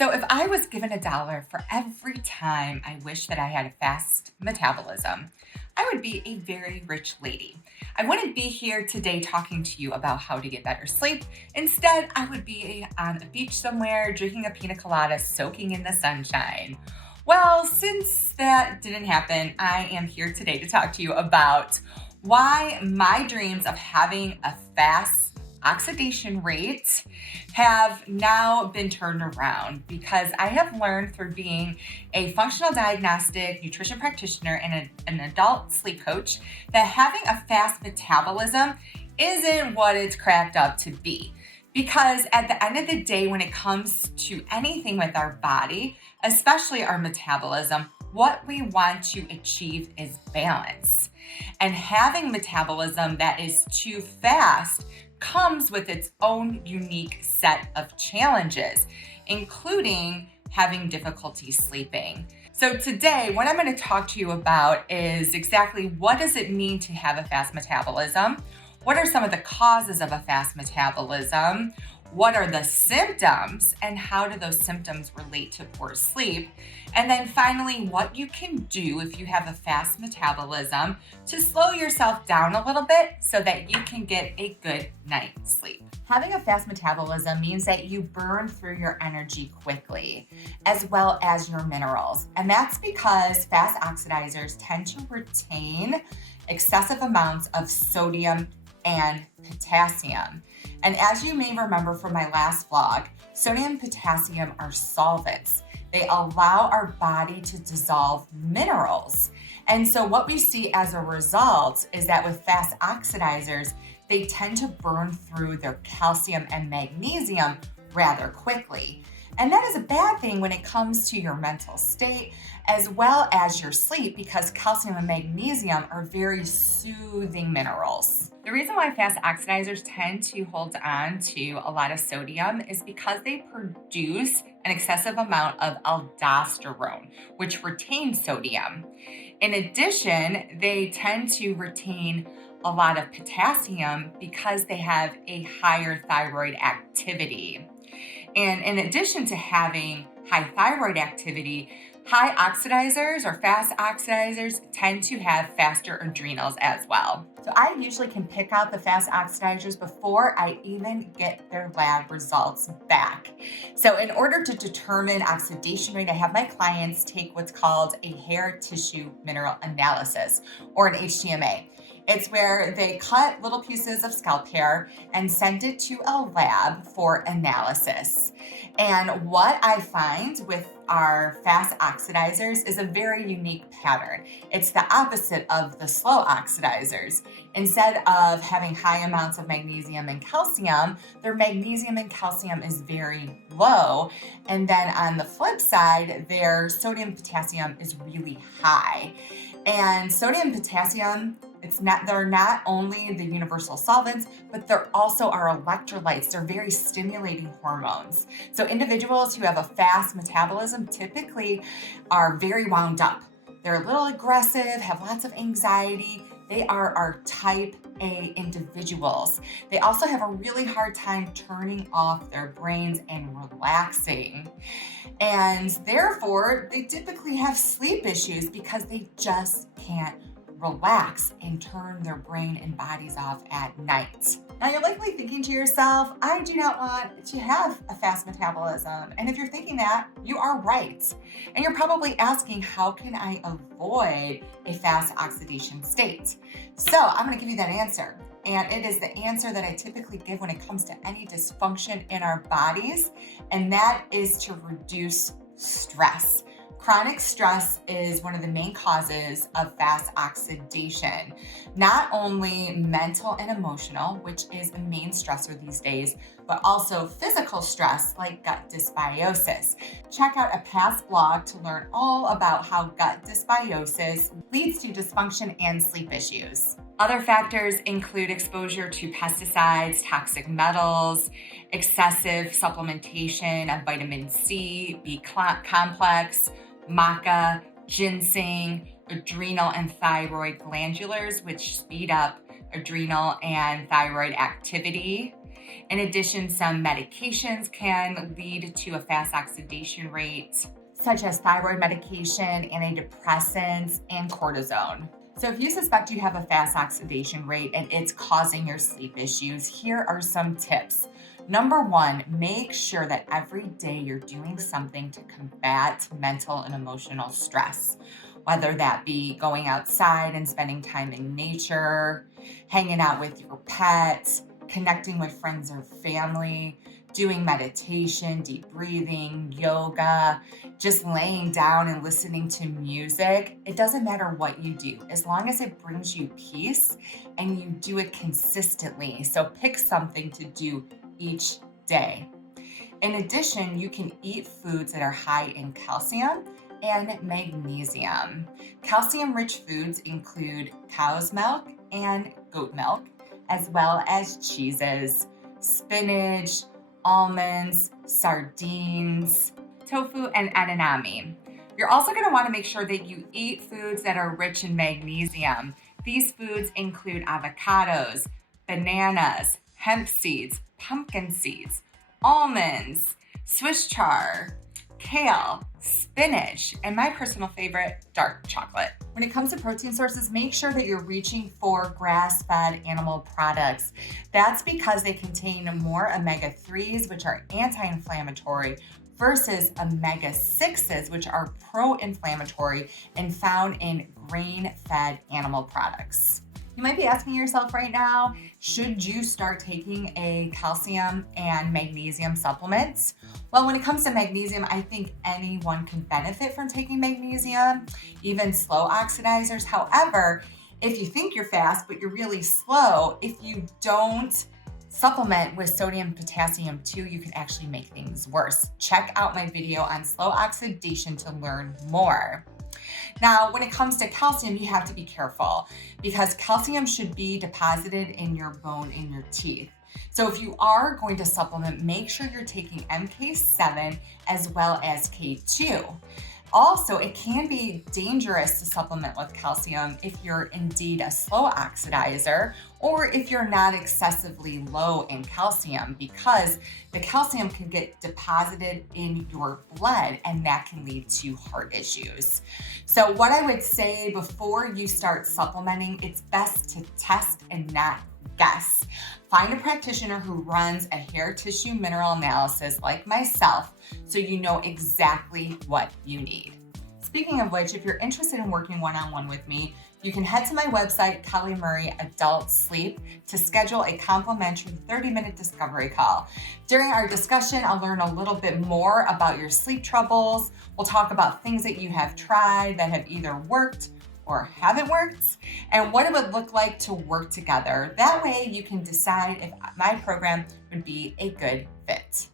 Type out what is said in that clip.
So if I was given $1 for every time I wish that I had a fast metabolism, I would be a very rich lady. I wouldn't be here today talking to you about how to get better sleep. Instead, I would be on a beach somewhere drinking a pina colada, soaking in the sunshine. Well, since that didn't happen, I am here today to talk to you about why my dreams of having a fast oxidation rate have now been turned around because I have learned through being a functional diagnostic nutrition practitioner and an adult sleep coach that having a fast metabolism isn't what it's cracked up to be. Because at the end of the day, when it comes to anything with our body, especially our metabolism, what we want to achieve is balance. And having metabolism that is too fast comes with its own unique set of challenges, including having difficulty sleeping. So today, what I'm going to talk to you about is exactly what does it mean to have a fast metabolism? What are some of the causes of a fast metabolism? What are the symptoms and how do those symptoms relate to poor sleep? And then finally, what you can do if you have a fast metabolism to slow yourself down a little bit so that you can get a good night's sleep. Having a fast metabolism means that you burn through your energy quickly, as well as your minerals. And that's because fast oxidizers tend to retain excessive amounts of sodium and potassium. And as you may remember from my last vlog, sodium and potassium are solvents. They allow our body to dissolve minerals. And so what we see as a result is that with fast oxidizers, they tend to burn through their calcium and magnesium rather quickly. And that is a bad thing when it comes to your mental state as well as your sleep because calcium and magnesium are very soothing minerals. The reason why fast oxidizers tend to hold on to a lot of sodium is because they produce an excessive amount of aldosterone, which retains sodium. In addition, they tend to retain a lot of potassium because they have a higher thyroid activity. And in addition to having high thyroid activity, high oxidizers or fast oxidizers tend to have faster adrenals as well. So I usually can pick out the fast oxidizers before I even get their lab results back. So in order to determine oxidation rate, I have my clients take what's called a hair tissue mineral analysis or an HTMA. It's where they cut little pieces of scalp hair and send it to a lab for analysis. And what I find with our fast oxidizers is a very unique pattern. It's the opposite of the slow oxidizers. Instead of having high amounts of magnesium and calcium, their magnesium and calcium is very low. And then on the flip side, their sodium potassium is really high. And sodium and potassium, they're not only the universal solvents, but they're also our electrolytes. They're very stimulating hormones. So individuals who have a fast metabolism typically are very wound up. They're a little aggressive, have lots of anxiety. They are our type A individuals. They also have a really hard time turning off their brains and relaxing. And therefore, they typically have sleep issues because they just can't relax and turn their brain and bodies off at night. Now you're likely thinking to yourself, I do not want to have a fast metabolism. And if you're thinking that, you are right. And you're probably asking, how can I avoid a fast oxidation state? So I'm going to give you that answer. And it is the answer that I typically give when it comes to any dysfunction in our bodies. And that is to reduce stress. Chronic stress is one of the main causes of fast oxidation, not only mental and emotional, which is a main stressor these days, but also physical stress like gut dysbiosis. Check out a past blog to learn all about how gut dysbiosis leads to dysfunction and sleep issues. Other factors include exposure to pesticides, toxic metals, excessive supplementation of vitamin C, B complex, maca, ginseng, adrenal and thyroid glandulars, which speed up adrenal and thyroid activity. In addition, some medications can lead to a fast oxidation rate, such as thyroid medication, antidepressants, and cortisone. So, if you suspect you have a fast oxidation rate and it's causing your sleep issues, here are some tips. Number one, make sure that every day you're doing something to combat mental and emotional stress, whether that be going outside and spending time in nature, hanging out with your pets, connecting with friends or family, doing meditation, deep breathing, yoga, just laying down and listening to music. It doesn't matter what you do, as long as it brings you peace and you do it consistently. So pick something to do each day. In addition, you can eat foods that are high in calcium and magnesium. Calcium-rich foods include cow's milk and goat milk, as well as cheeses, spinach, almonds, sardines, tofu, and edamame. You're also going to want to make sure that you eat foods that are rich in magnesium. These foods include avocados, bananas, hemp seeds, pumpkin seeds, almonds, Swiss chard, kale, spinach, and my personal favorite, dark chocolate. When it comes to protein sources, make sure that you're reaching for grass-fed animal products. That's because they contain more omega-3s, which are anti-inflammatory, versus omega-6s, which are pro-inflammatory and found in grain-fed animal products. You might be asking yourself right now, should you start taking a calcium and magnesium supplements? Well, when it comes to magnesium, I think anyone can benefit from taking magnesium, even slow oxidizers. However, if you think you're fast, but you're really slow, if you don't supplement with sodium potassium too, you can actually make things worse. Check out my video on slow oxidation to learn more. Now, when it comes to calcium, you have to be careful because calcium should be deposited in your bone in your teeth. So if you are going to supplement, make sure you're taking MK7 as well as K2. Also, it can be dangerous to supplement with calcium if you're indeed a slow oxidizer or if you're not excessively low in calcium, because the calcium can get deposited in your blood and that can lead to heart issues. So what I would say before you start supplementing, it's best to test and not guess. Find a practitioner who runs a hair tissue mineral analysis like myself so you know exactly what you need. Speaking of which, if you're interested in working one-on-one with me, you can head to my website, Kelly Murray Adult Sleep, to schedule a complimentary 30-minute discovery call. During our discussion, I'll learn a little bit more about your sleep troubles. We'll talk about things that you have tried that have either worked or haven't worked, and what it would look like to work together. That way you can decide if my program would be a good fit.